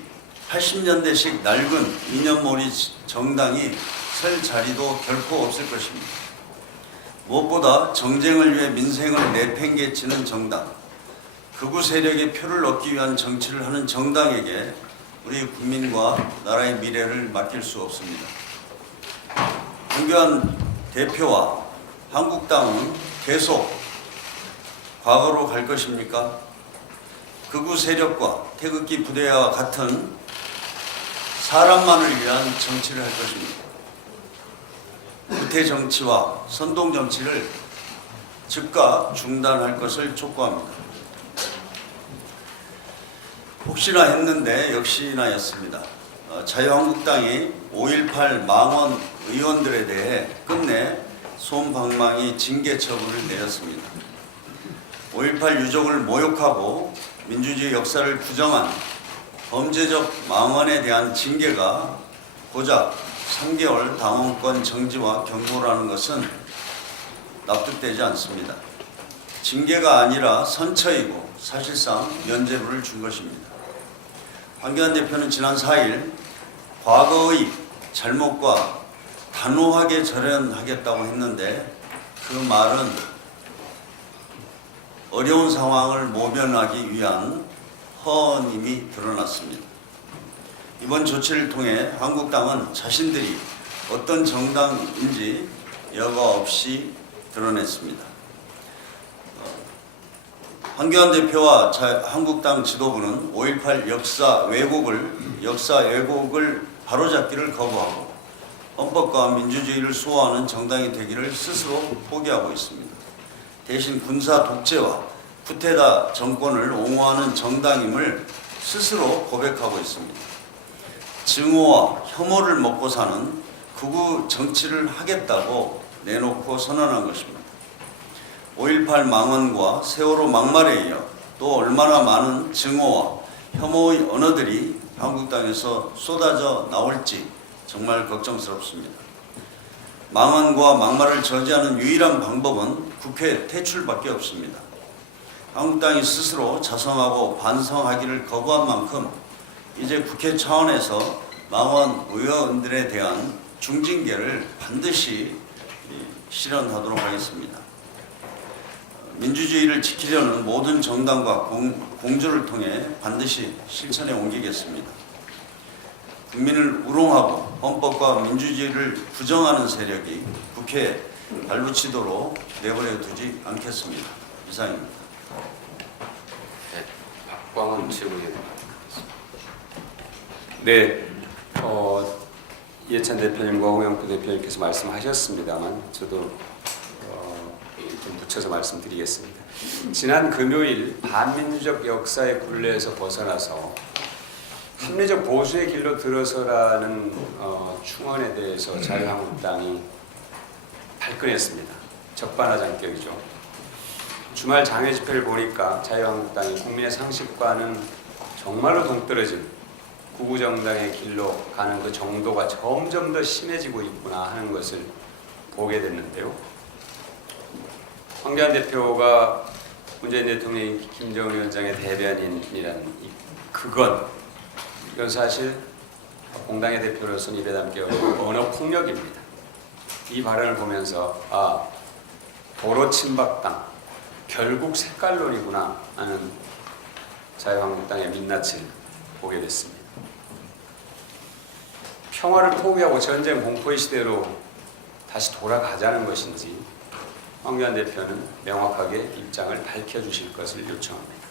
80년대식 낡은 이념몰이 정당이 설 자리도 결코 없을 것입니다. 무엇보다 정쟁을 위해 민생을 내팽개치는 정당, 극우 세력의 표를 얻기 위한 정치를 하는 정당에게 우리 국민과 나라의 미래를 맡길 수 없습니다. 황교안 대표와 한국당은 계속 과거로 갈 것입니까? 극우 세력과 태극기 부대와 같은 사람만을 위한 정치를 할 것입니다. 구태 정치와 선동 정치를 즉각 중단할 것을 촉구합니다. 혹시나 했는데 역시나였습니다. 자유한국당이 5.18 망원 의원들에 대해 끝내 솜방망이 징계 처분을 내렸습니다. 5.18 유족을 모욕하고 민주주의 역사를 부정한 범죄적 망언에 대한 징계가 고작 3개월 당원권 정지와 경고라는 것은 납득되지 않습니다. 징계가 아니라 선처이고 사실상 면죄부를 준 것입니다. 황교안 대표는 지난 4일 과거의 잘못과 단호하게 절연하겠다고 했는데 그 말은 어려운 상황을 모면하기 위한 허언임이 드러났습니다. 이번 조치를 통해 한국당은 자신들이 어떤 정당인지 여과 없이 드러냈습니다. 황교안 대표와 한국당 지도부는 5.18 역사 왜곡을 바로잡기를 거부하고 헌법과 민주주의를 수호하는 정당이 되기를 스스로 포기하고 있습니다. 대신 군사 독재와 쿠데타 정권을 옹호하는 정당임을 스스로 고백하고 있습니다. 증오와 혐오를 먹고 사는 극우 정치를 하겠다고 내놓고 선언한 것입니다. 5.18 망언과 세월호 막말에 이어 또 얼마나 많은 증오와 혐오의 언어들이 한국당에서 쏟아져 나올지 정말 걱정스럽습니다. 망언과 막말을 저지하는 유일한 방법은 국회 퇴출밖에 없습니다. 한국당이 스스로 자성하고 반성하기를 거부한 만큼 이제 국회 차원에서 망언 의원들에 대한 중징계를 반드시 실현하도록 하겠습니다. 민주주의를 지키려는 모든 정당과 공조를 통해 반드시 실천에 옮기겠습니다. 국민을 우롱하고 헌법과 민주주의를 부정하는 세력이 국회에 발붙이도록 내버려 두지 않겠습니다. 이상입니다. 네, 박광훈 최고위원. 네, 이해찬 대표님과 홍영표 대표님께서 말씀하셨습니다만 저도 좀 붙여서 말씀드리겠습니다. 지난 금요일 반민주적 역사의 굴레에서 벗어나서 합리적 보수의 길로 들어서라는 충언에 대해서 자유한국당이 발끈했습니다. 적반하장격이죠. 주말 장외 집회를 보니까 자유한국당이 국민의 상식과는 정말로 동떨어진 구구정당의 길로 가는 그 정도가 점점 더 심해지고 있구나 하는 것을 보게 됐는데요. 황교안 대표가 문재인 대통령이 김정은 위원장의 대변인이라는 이건 사실 공당의 대표로서는 입에 담기 어려운 언어 폭력입니다. 이 발언을 보면서 도로 친박당 결국 색깔론이구나 하는 자유한국당의 민낯을 보게 됐습니다. 평화를 포기하고 전쟁 공포의 시대로 다시 돌아가자는 것인지 황교안 대표는 명확하게 입장을 밝혀주실 것을 요청합니다.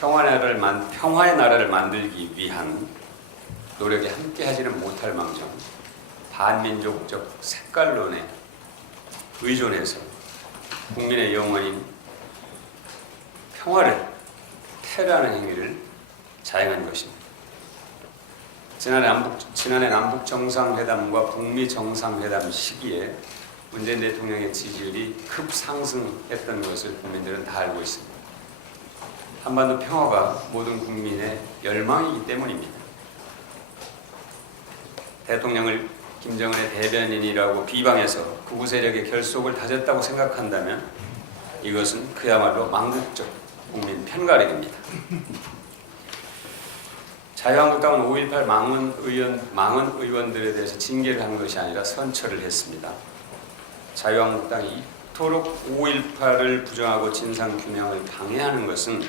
평화의 나라를 만들기 위한 노력에 함께하지는 못할 망정 반민족적 색깔론에 의존해서 국민의 영원인 평화를 테러하는 행위를 자행한 것입니다. 지난해 남북 정상회담과 북미 정상회담 시기에 문재인 대통령의 지지율이 급상승했던 것을 국민들은 다 알고 있습니다. 한반도 평화가 모든 국민의 열망이기 때문입니다. 대통령을 김정은의 대변인이라고 비방해서 극우 세력의 결속을 다졌다고 생각한다면 이것은 그야말로 망국적 국민 편가르기입니다. 자유한국당은 5.18 망언 의원들에 대해서 징계를 한 것이 아니라 선처를 했습니다. 자유한국당이 이토록 5.18을 부정하고 진상규명을 방해하는 것은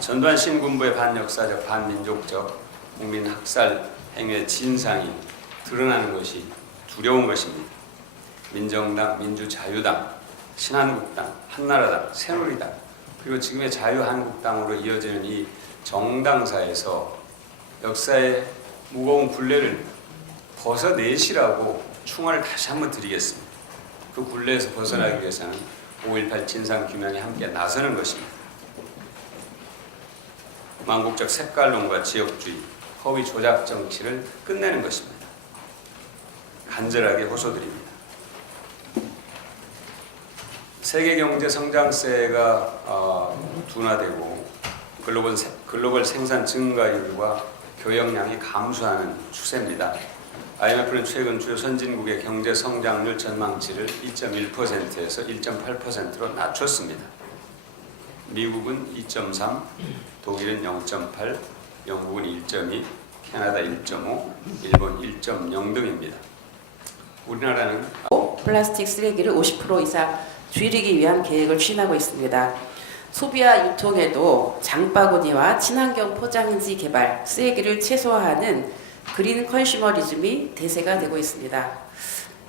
전두환 신군부의 반역사적, 반민족적 국민 학살 행위의 진상이 드러나는 것이 두려운 것입니다. 민정당, 민주자유당, 신한국당, 한나라당, 새누리당 그리고 지금의 자유한국당으로 이어지는 이 정당사에서 역사의 무거운 굴레를 벗어내시라고 충언을 다시 한번 드리겠습니다. 그 굴레에서 벗어나기 위해서는 5.18 진상규명에 함께 나서는 것입니다. 망국적 색깔론과 지역주의, 허위 조작 정치를 끝내는 것입니다. 간절하게 호소드립니다. 세계 경제 성장세가 둔화되고 글로벌 생산 증가율과 교역량이 감소하는 추세입니다. IMF는 최근 주요 선진국의 경제 성장률 전망치를 2.1%에서 1.8%로 낮췄습니다. 미국은 2.3, 독일은 0.8, 영국은 1.2, 캐나다 1.5, 일본 1.0 등입니다. 우리나라는 플라스틱 쓰레기를 50% 이상 줄이기 위한 계획을 추진하고 있습니다. 소비와 유통에도 장바구니와 친환경 포장지 개발, 쓰레기를 최소화하는 그린 컨슈머리즘이 대세가 되고 있습니다.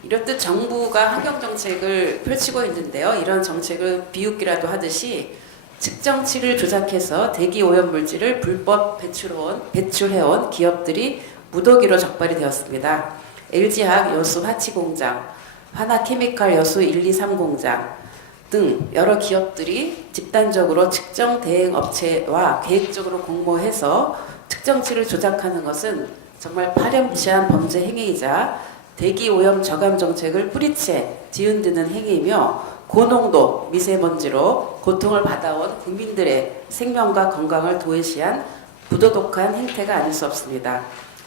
이렇듯 정부가 환경 정책을 펼치고 있는데요. 이런 정책을 비웃기라도 하듯이 측정치를 조작해서 대기 오염 물질을 불법 배출해온 기업들이 무더기로 적발이 되었습니다. LG화학 여수 화치공장, 하나케미칼 여수 123 공장 등 여러 기업들이 집단적으로 측정 대행 업체와 계획적으로 공모해서 측정치를 조작하는 것은 정말 파렴치한 범죄 행위이자 대기 오염 저감 정책을 뿌리채 뒤흔드는 행위이며 고농도 미세먼지로 고통을 받아온 국민들의 생명과 건강을 도외시한 부도덕한 행태가 아닐 수 없습니다.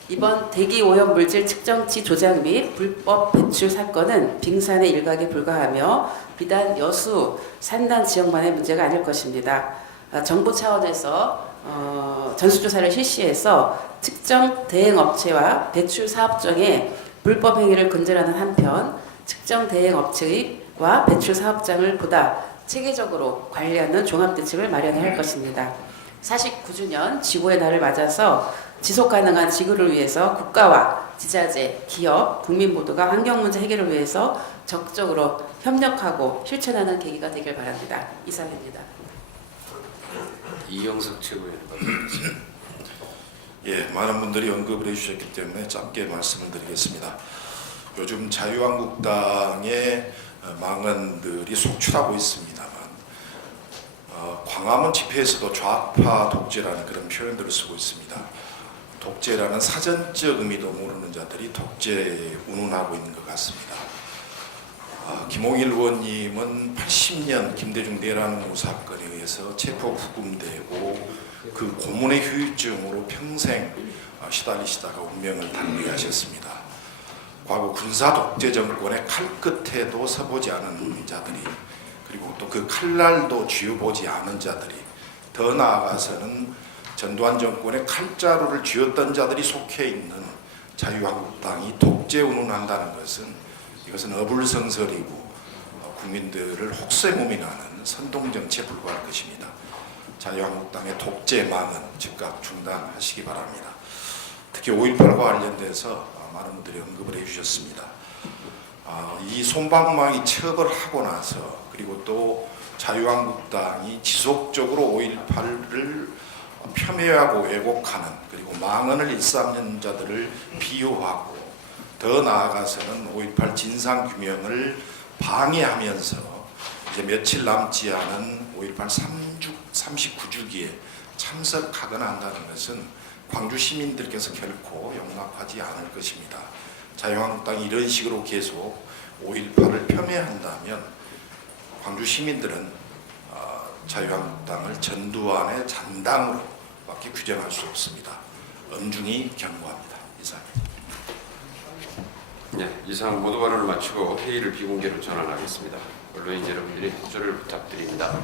이번 대기 오염 물질 측정치 조작 및 불법 배출 사건은 빙산의 일각에 불과하며 비단 여수 산단 지역만의 문제가 아닐 것입니다. 정부 차원에서 전수조사를 실시해서 측정 대행 업체와 배출 사업장의 불법 행위를 근절하는 한편 측정 대행 업체와 배출 사업장을 보다 체계적으로 관리하는 종합대책을 마련해야 할 것입니다. 49주년 지구의 날을 맞아서 지속가능한 지구를 위해서 국가와 지자체, 기업, 국민 모두가 환경 문제 해결을 위해서 적극적으로 협력하고 실천하는 계기가 되길 바랍니다. 이상입니다. 이영석 최고위원 받아주겠습니다. 예, 많은 분들이 언급을 해주셨기 때문에 짧게 말씀을 드리겠습니다. 요즘 자유한국당의 망언들이 속출하고 있습니다만 광화문 집회에서도 좌파 독재라는 그런 표현들을 쓰고 있습니다. 독재라는 사전적 의미도 모르는 자들이 독재에 운운하고 있는 것 같습니다. 김홍일 의원님은 80년 김대중 내란음모 사건에 의해서 체포 구금되고 그 고문의 후유증으로 평생 시달리시다가 운명을 단비하셨습니다. 과거 군사 독재 정권의 칼끝에도 서보지 않은 자들이 그리고 또 그 칼날도 쥐어보지 않은 자들이 더 나아가서는 전두환 정권의 칼자루를 쥐었던 자들이 속해 있는 자유한국당이 독재 운운한다는 것은 이것은 어불성설이고 국민들을 혹세무민하는 선동정치에 불과할 것입니다. 자유한국당의 독재 망언 즉각 중단하시기 바랍니다. 특히 5.18과 관련돼서 많은 분들이 언급을 해주셨습니다. 이 솜방망이 처벌하고 나서 그리고 또 자유한국당이 지속적으로 5.18을 폄훼하고 왜곡하는 그리고 망언을 일삼는 자들을 비호하고 더 나아가서는 5.18 진상규명을 방해하면서 이제 며칠 남지 않은 5.18 39주기에 참석하거나 한다는 것은 광주 시민들께서 결코 용납하지 않을 것입니다. 자유한국당이 이런 식으로 계속 5.18을 폄훼한다면 광주 시민들은 자유한국당을 전두환의 잔당으로밖에 규정할 수 없습니다. 엄중히 경고합니다. 이상입니다. 네, 이상 모두 발언을 마치고 회의를 비공개로 전환하겠습니다. 언론인 여러분들이 협조를 부탁드립니다.